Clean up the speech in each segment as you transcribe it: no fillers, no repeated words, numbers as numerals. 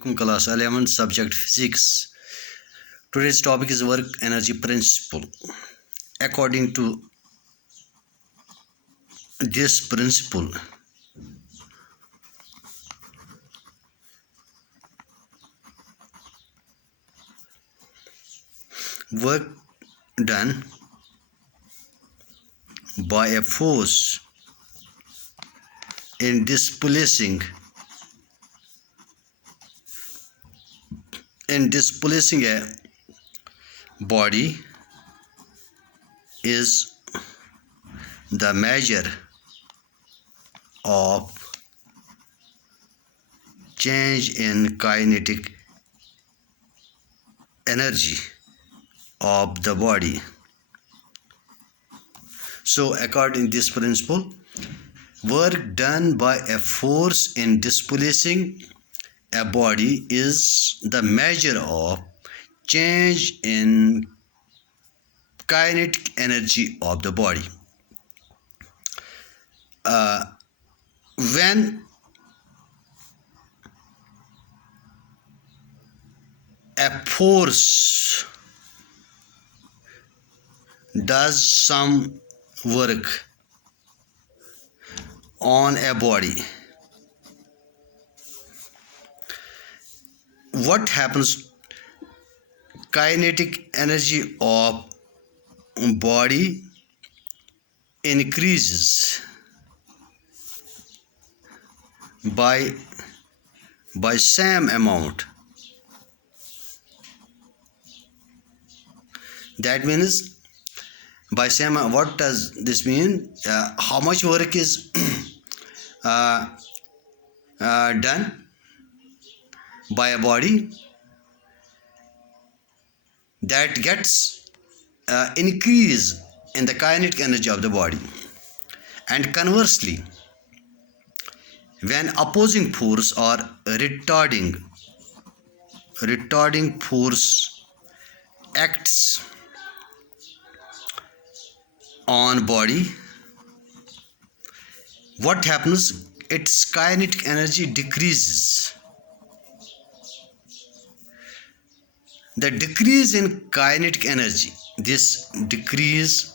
Class 11 subject physics. Today's topic is work energy principle. According to this principle, work done by a force in displacing a body is the measure of change in kinetic energy of the body. So according to this principle, work done by a force in displacing a body is the measure of change in kinetic energy of the body. When a force does some work on a body, what happens? Kinetic energy of body increases by same amount. That means by same. What does this mean? How much work is done by a body, that gets increase in the kinetic energy of the body. And conversely, when opposing force or retarding force acts on body, what happens? Its kinetic energy decreases. The decrease in kinetic energy, this decrease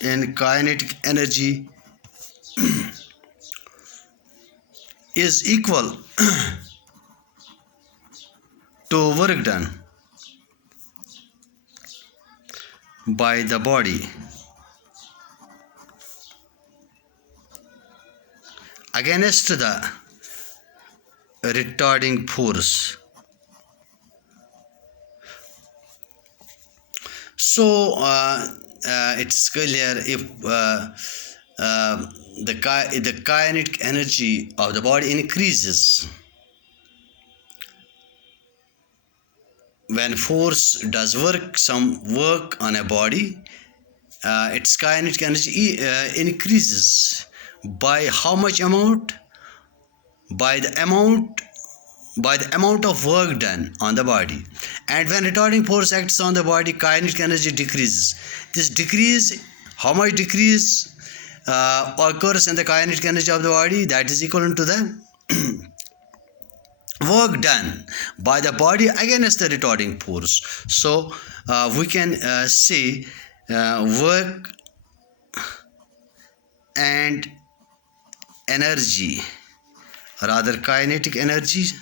in kinetic energy is equal to work done by the body against the retarding force. So it's clear, if the kinetic energy of the body increases when force does some work on a body, its kinetic energy increases by how much amount? By the amount of work done on the body. And when retarding force acts on the body, kinetic energy decreases. This decrease, how much decrease occurs in the kinetic energy of the body? That is equivalent to the work done by the body against the retarding force. So we can say work and energy, rather kinetic energy,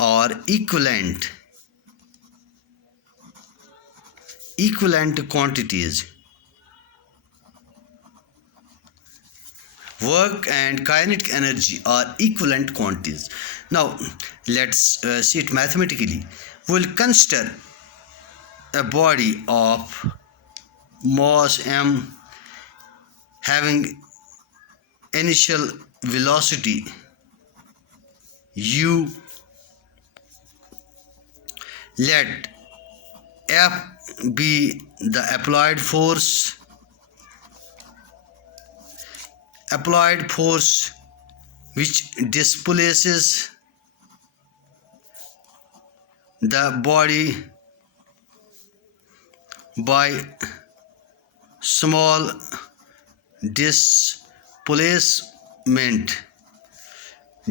are equivalent quantities. Work and kinetic energy are equivalent quantities. Now let's see it mathematically. We'll consider a body of mass m having initial velocity u. Let F be the applied force which displaces the body by small displacement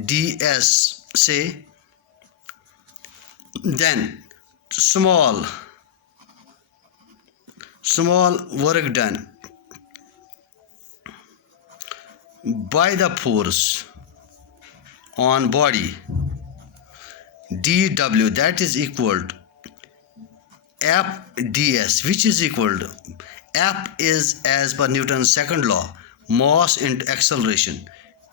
ds. Say Then small work done by the force on body dW, that is equal to F ds, which is equal to F is, as per Newton's second law, mass into acceleration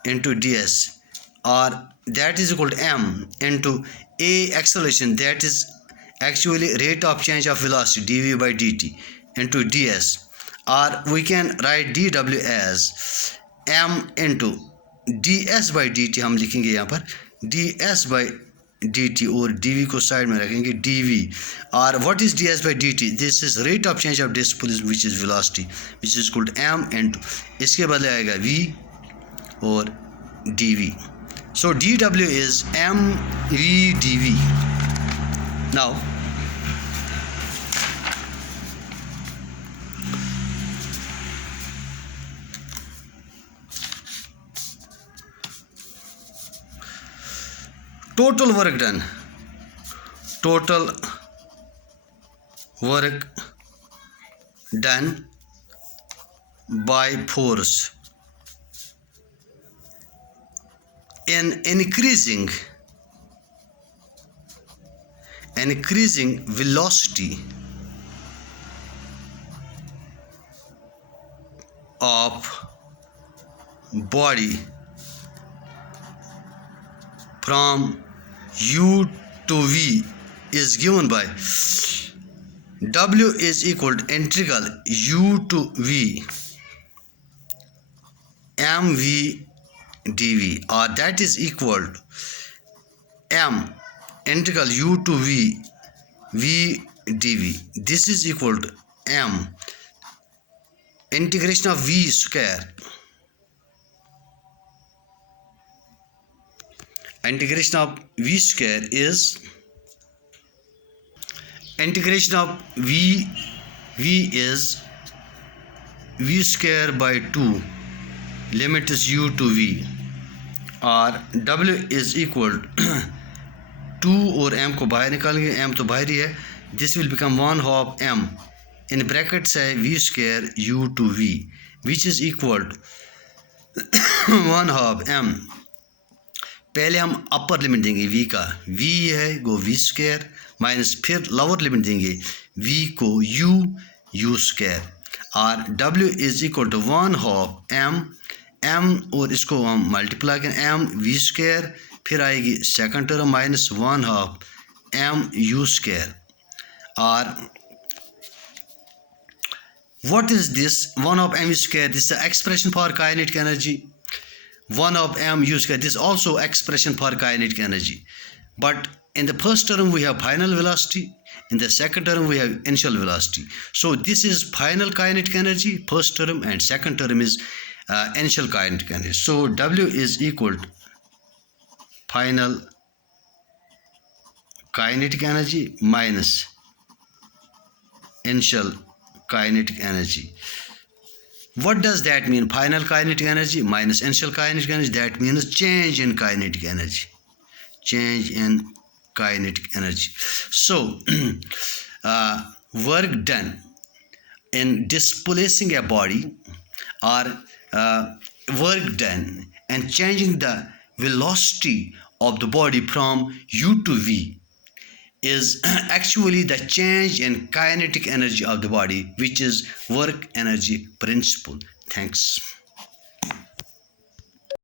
into ds, or that is equal to m into a acceleration, that is actually rate of change of velocity dv by dt into ds, or we can write dw as m into ds by dt, हम लिखेंगे यहाँ पर ds by dt और dv को side में रखेंगे dv, और what is ds by dt, this is rate of change of displacement which is velocity which is equal to m into, इसके बदले आएगा v और dv, so dw is mv dv. Now total work done by force in increasing velocity of body from u to v is given by w is equal to integral u to v mv dv, or that is equal to m integral u to v dv, this is equal to m integration of v square, integration of v square is integration of v is v square by 2, limit is u to v, और w is equal to 2 और m को बाहर निकालेंगे, m तो बाहर ही है, this will become 1/2 m in brackets है v square u to v which is equal to 1/2 m. पहले हम अपर लिमिट देंगे v का, v है वो v स्क्वायर माइनस, फिर लोअर लिमिट देंगे v को u स्क्वायर, और w is equal to 1/2 m और इसको हम मल्टीप्लाई करें m v स्क्वायर, फिर आएगी second term minus 1/2 m u square, और what is this 1/2 m square, this is the expression for kinetic energy, 1/2 m u square, this is also expression for kinetic energy, but in the first term we have final velocity, in the second term we have initial velocity, so this is final kinetic energy first term and second term is initial kinetic energy, so w is equal to final kinetic energy minus initial kinetic energy. What does that mean? Final kinetic energy minus initial kinetic energy, that means change in kinetic energy, change in kinetic energy. So work done in displacing a body, or work done and changing the velocity of the body from u to v is actually the change in kinetic energy of the body, which is work energy principle. Thanks.